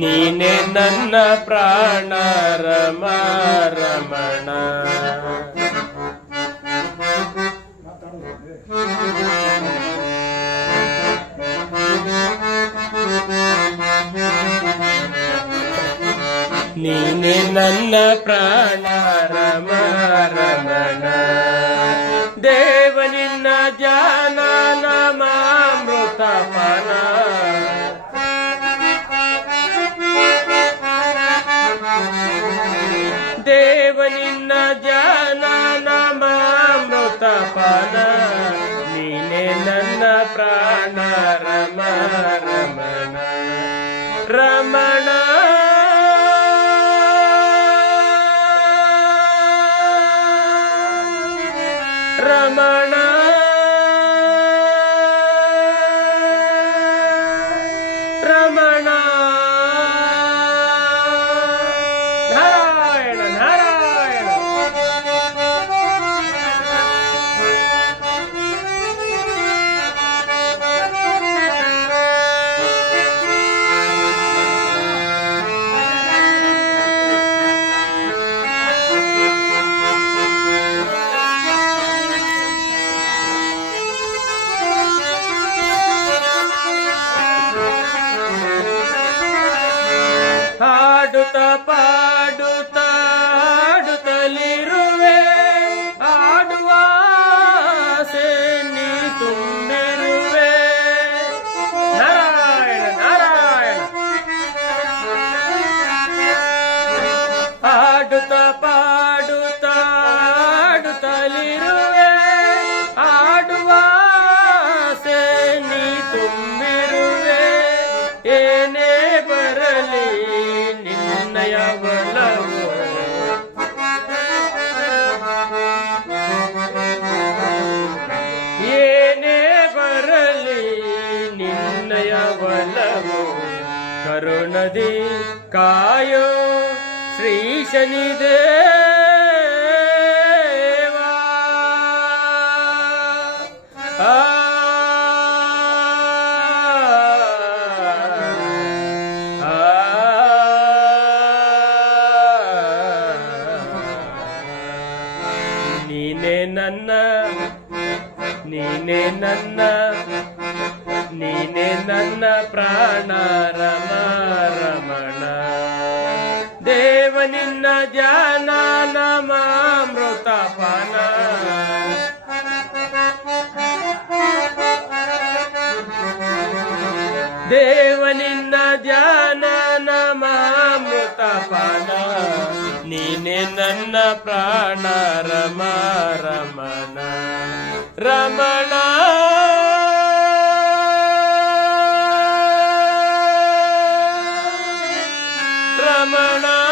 ನೀನೆ ನನ್ನ ಪ್ರಾಣ ರಮ ರಮಣ ನೀನೆ ನನ್ನ ಪ್ರಾಣ ರಮ ರಮಣ ದೇವ ನಿನ್ನ ಜಾನನ ಪನ ನೀನೆ ನನ್ನ ಪ್ರಾಣ ರಮ ರಮಣ ರಮಣ. ರಮಣ. ಹಾಡುತ್ತ ಪಾಡುತ್ತ ಹಾಡುತ್ತಲಿರುವೆ ಆಡುವ ಆಸೆ ನೀ ತುಂಬಿರುವೆ ನಾರಾಯಣ ನಾರಾಯಣ ಹಾಡುತ್ತ ಪಾಡುತ್ತ ಹಾಡುತ್ತಲಿರುವೆ ಆಡುವ ಆಸೆ ನೀ ತುಂಬಿರುವೆ ಏನೇ ಬರಲಿ ನಿನ್ನಯ ಬಲವು ಏನೇ ಬರಲಿ ನಿನ್ನಯ ಬಲವು. ಕರುಣದಿ ಕಾಯೋ ಶ್ರೀ ಶನಿದೇವ. నన్న నేనే నన్న నేనే నన్న ప్రాణ రమ రమణ దేవ నిన్న జానాల మామృత పాన దేవ నిన్న జానాల మామృత పానా ನೀನೆ ನನ್ನ ಪ್ರಾಣ ರಮ ರಮಣ. ರಮಣ. ರಮಣ.